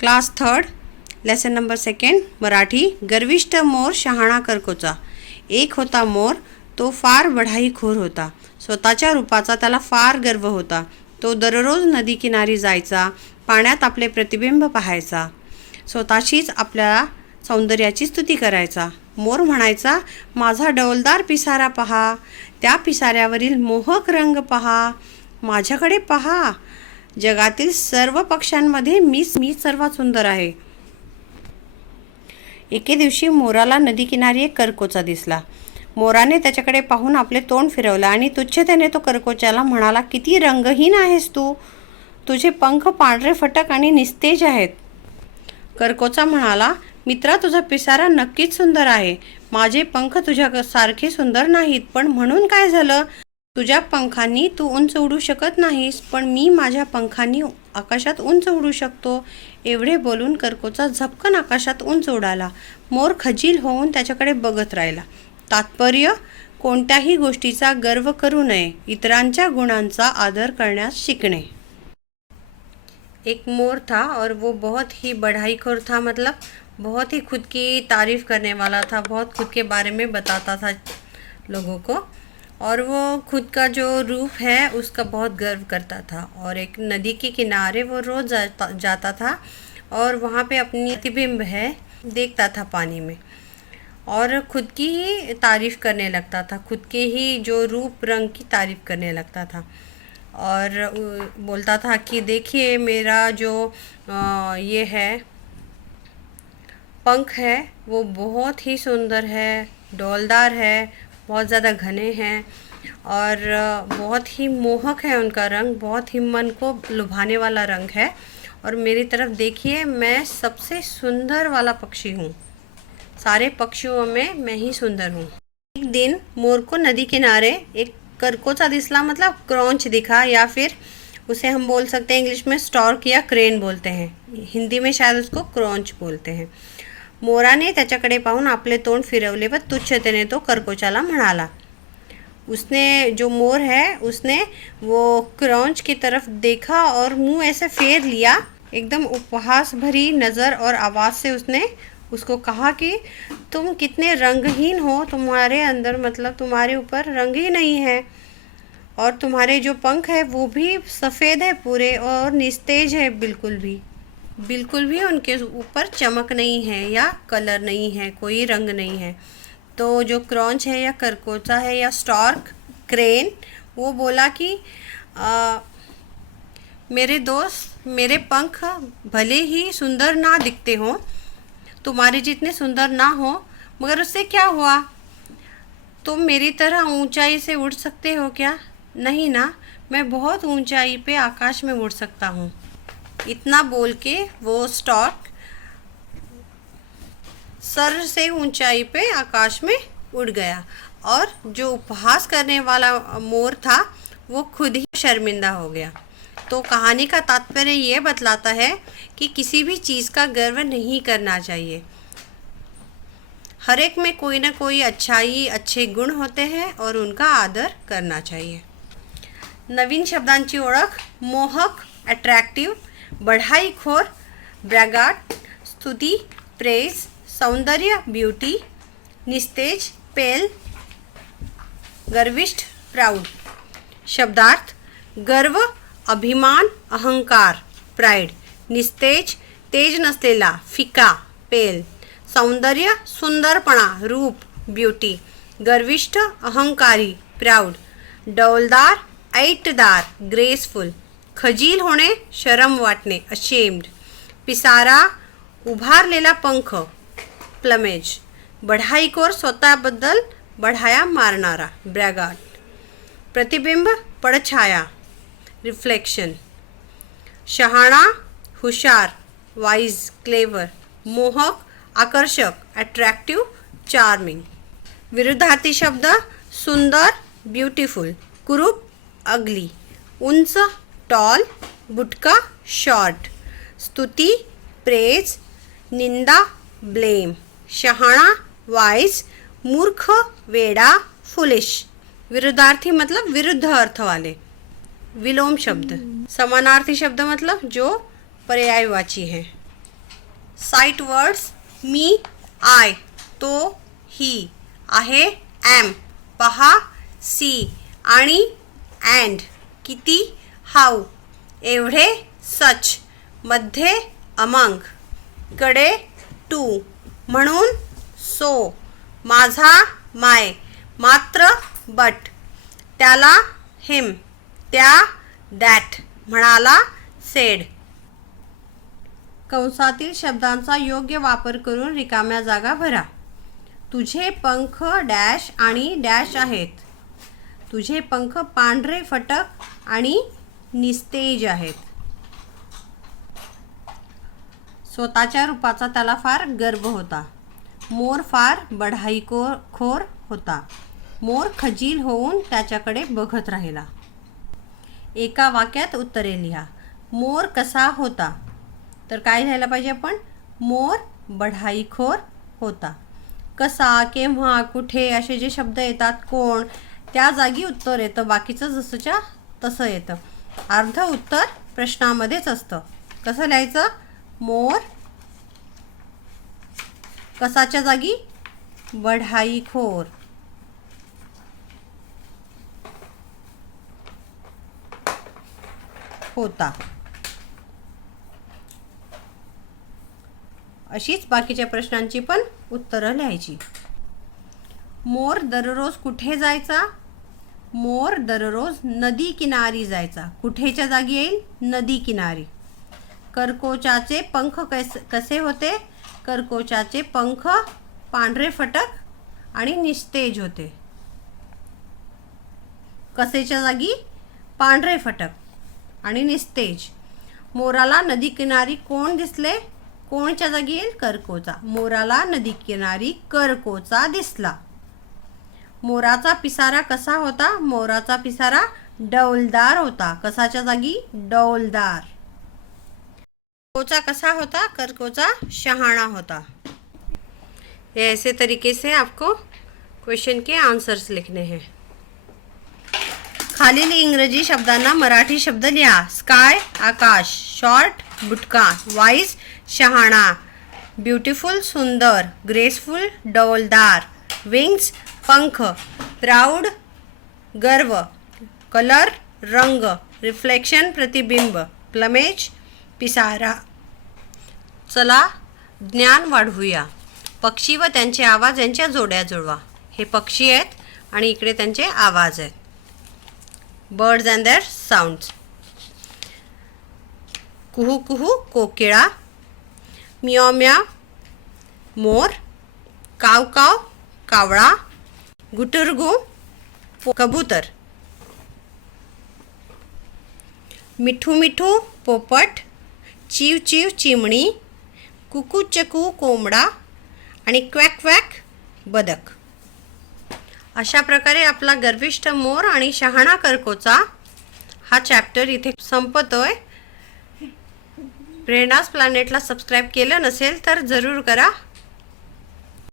Class third lesson number second Marathi. गर्विष्ठ मोर शहाणा करकोचा. एक होता मोर, तो फार बढाईखोर होता. स्वतःच्या रूपाचा त्याला फार गर्व होता. तो दररोज नदी किनारी जायचा, पाण्यात आपले प्रतिबिंब पाहायचा, स्वतःशीच आपल्या सौंदर्याची स्तुती करायचा. मोर म्हणायचा, माझा डौलदार पिसारा पहा, त्या पिसाऱ्यावरील मोहक रंग पहा, माझ्याकडे पहा, जगातील सर्व पक्ष्यांमध्ये मी सर्वात सुंदर आहे. एके दिवशी मोराला नदीकिनारी एक करकोचा दिसला. मोराने त्याच्याकडे पाहून आपले तोंड फिरवलं आणि तुच्छतेने तो करकोच्याला म्हणाला, किती रंगहीन आहेस तू, तुझे पंख पांढरे फटक आणि निस्तेज आहेत. करकोचा म्हणाला, मित्रा, तुझा पिसारा नक्कीच सुंदर आहे. माझे पंख तुझ्यासारखे सुंदर नाहीत, पण म्हणून काय झालं? तुझ्या पंखांनी तू उंच उडू शकत नाहीस, पण मी माझ्या पंखांनी आकाशात उंच उडू शकतो. एवढे बोलून करकोचा झपकन आकाशात उंच उडाला. मोर खजील होऊन त्याच्याकडे बघत राहिला. तात्पर्य, कोणत्याही गोष्टीचा गर्व करू नये, इतरांच्या गुणांचा आदर करण्यास शिकणे. एक मोर था और वो बहुत ही बढ़ाईखोर था, मतलब बहुत ही खुद की तारीफ़ करने वाला था, बहुत खुद के बारे में बताता था लोगों को, और वो खुद का जो रूप है उसका बहुत गर्व करता था. और एक नदी के किनारे वो रोज़ जाता था और वहाँ पे अपनी प्रतिबिंब है देखता था पानी में, और खुद की ही तारीफ़ करने लगता था, खुद के ही जो रूप रंग की तारीफ़ करने लगता था. और बोलता था कि देखिए मेरा जो ये है पंख है वो बहुत ही सुंदर है, डौलदार है, बहुत ज़्यादा घने हैं और बहुत ही मोहक है उनका रंग, बहुत ही मन को लुभाने वाला रंग है. और मेरी तरफ देखिए, मैं सबसे सुंदर वाला पक्षी हूँ, सारे पक्षियों में मैं ही सुंदर हूँ. एक दिन मोर को नदी किनारे एक करकोचा दिसला, मतलब क्रॉन्च दिखा, या फिर उसे हम बोल सकते हैं इंग्लिश में स्टॉर्क या क्रेन बोलते हैं, हिंदी में शायद उसको क्रॉन्च बोलते हैं. मोराने त्याच्याकडे पाहून आपले तोंड फिरवले व तुच्छतेने तो करकोचाला म्हणाला. उसने, जो मोर है, उसने वो क्रॉन्च की तरफ देखा और मुंह ऐसे फेर लिया, एकदम उपहास भरी नज़र और आवाज़ से उसने उसको कहा कि तुम कितने रंगहीन हो, तुम्हारे अंदर, मतलब तुम्हारे ऊपर रंग ही नहीं है, और तुम्हारे जो पंख है वो भी सफ़ेद है पूरे और निस्तेज है, बिल्कुल भी उनके ऊपर चमक नहीं है या कलर नहीं है, कोई रंग नहीं है. तो जो क्रॉन्च है या करकोचा है या स्टॉर्क, क्रेन, वो बोला कि मेरे दोस्त, मेरे पंख भले ही सुंदर ना दिखते हों, तुम्हारे जितने सुंदर ना हो, मगर उससे क्या हुआ? तुम मेरी तरह ऊंचाई से उड़ सकते हो क्या? नहीं ना, मैं बहुत ऊंचाई पे आकाश में उड़ सकता हूँ. इतना बोल के वो स्टॉर्क सर से ऊंचाई पे आकाश में उड़ गया, और जो उपहास करने वाला मोर था वो खुद ही शर्मिंदा हो गया. तो कहानी का तात्पर्य ये बतलाता है कि किसी भी चीज़ का गर्व नहीं करना चाहिए. हर एक में कोई ना कोई अच्छाई, अच्छे गुण होते हैं और उनका आदर करना चाहिए. नवीन शब्दांची ओळख: मोहक, अट्रॅक्टिव्ह, बढाईखोर, ब्रॅगार्ट, स्तुती, प्रेज, सौंदर्य, ब्युटी, निस्तेज, पेल, गर्विष्ठ, प्राऊड. शब्दार्थ: गर्व, अभिमान, अहंकार, प्राइड. निस्तेज, तेज नसलेला, फिका, पेल. सौंदर्य, सुंदरपणा, रूप, ब्युटी. गर्विष्ठ, अहंकारी, प्राऊड. डौलदार, ऐटदार, ग्रेसफुल. खजील होणे, शरम वाटणे, अशेम्ड. पिसारा, उभारलेला पंख, प्लमेज. बढाईखोर, स्वतःबद्दल बढाया मारणारा, ब्रॅगार्ट. प्रतिबिंब, पडछाया, रिफ्लेक्शन. शहाणा, हुशार, वाइज, क्लेवर. मोहक, आकर्षक, अट्रॅक्टिव्ह, चार्मिंग. विरुद्धार्थी शब्द: सुंदर, ब्युटिफुल. कुरूप, अगली. उंच, टॉल. बुटका, शॉर्ट. स्तुती, प्रेज. निंदा, ब्लेम. शहाणा, वाइज. मूर्ख, वेडा, फुलिश. विरुद्धार्थी मतलब विरुद्ध अर्थ वाले. विलोम शब्द. समानार्थी शब्द मतलब जो पर्यायवाची है. साइट वर्ड्स मी, आय, तो, ही, आहे, एम, पहा, सी आणि अँड, किती, हाऊ, एवढे, सच, मध्ये, अमंग, कडे, टू, म्हणून, सो, माझा, माय, मात्र, बट, त्याला, हिम, त्या, दॅट, म्हणाला, सेड. कंसातील शब्दांचा योग्य वापर करून रिकाम्या जागा भरा. तुझे पंख डॅश आणि डॅश आहेत. तुझे पंख पांढरे फटक आणि निस्तेज आहेत. स्वतःच्या रूपाचा त्याला फार गर्व होता. मोर फार बढाईखोर होता. मोर खजील होऊन त्याच्याकडे बघत राहिला. एका वाक्यात उत्तरे लिहा. मोर कसा होता, तर काय लिहायला पाहिजे आपण? मोर बढाईखोर होता. कसा, केव्हा, कुठे असे जे शब्द येतात, कोण, त्या जागी उत्तर येतं. बाकीचं जसंच्या तसं येतं. अर्ध उत्तर प्रश्नामध्येच असतं. कसं लिहायचं? मोर कसाच्या जागी? बढाईखोर. होता. अशीच बाकीच्या प्रश्नांची पण उत्तरं लिहायची. मोर दररोज कुठे जायचा? मोर दररोज नदी किनारी जायचा. कुठेच्या जागी येईल? नदी किनारी. करकोचाचे पंख कसे होते? करकोचाचे पंख पांढरे फटक आणि निस्तेज होते. कसेच्या जागी? पांढरे फटक आणि निस्तेज. मोराला नदी किनारी कोण दिसले? कोणच्या जागी येईल? करकोचा. मोराला नदी किनारी करकोचा दिसला. मोराचा पिसारा कसा होता? मोराचा पिसारा डौलदार होता. कसाच्या जागी? डौलदार. करकोचा कसा होता? करकोचा शहाणा होता. ये ऐसे तरीके से आपको क्वेश्चन के आंसर्स लिखने हैं. खालील इंग्रजी शब्दांना मराठी शब्द लिहा. स्काय आकाश, शॉर्ट बुटका, वाईज शहाणा, ब्युटिफुल सुंदर, ग्रेसफुल डौलदार, विंग्स पंख, प्राऊड गर्व, कलर रंग, रिफ्लेक्शन प्रतिबिंब, प्लमेज पिसारा. चला ज्ञान वाढवूया. पक्षी व त्यांचे आवाज यांच्या जोड्या जुळवा. हे पक्षी आहेत आणि इकडे त्यांचे आवाज आहेत. Birds and their sounds. कुहू कुहू कोकिळा, म्याव म्याव मोर, काव काव कावळा, गुटुरगू कबूतर, मिठू मिठू पोपट, चिव चिव चिमणी, कुकू चकू कोंबडा आणि क्वॅक क्वॅक बदक. अशा प्रकारे आपला गर्विष्ठ मोर आणि शहाणा करकोचा हा चॅप्टर इथे संपतोय. प्रेरणास प्लॅनेटला सबस्क्राईब केलं नसेल तर जरूर करा.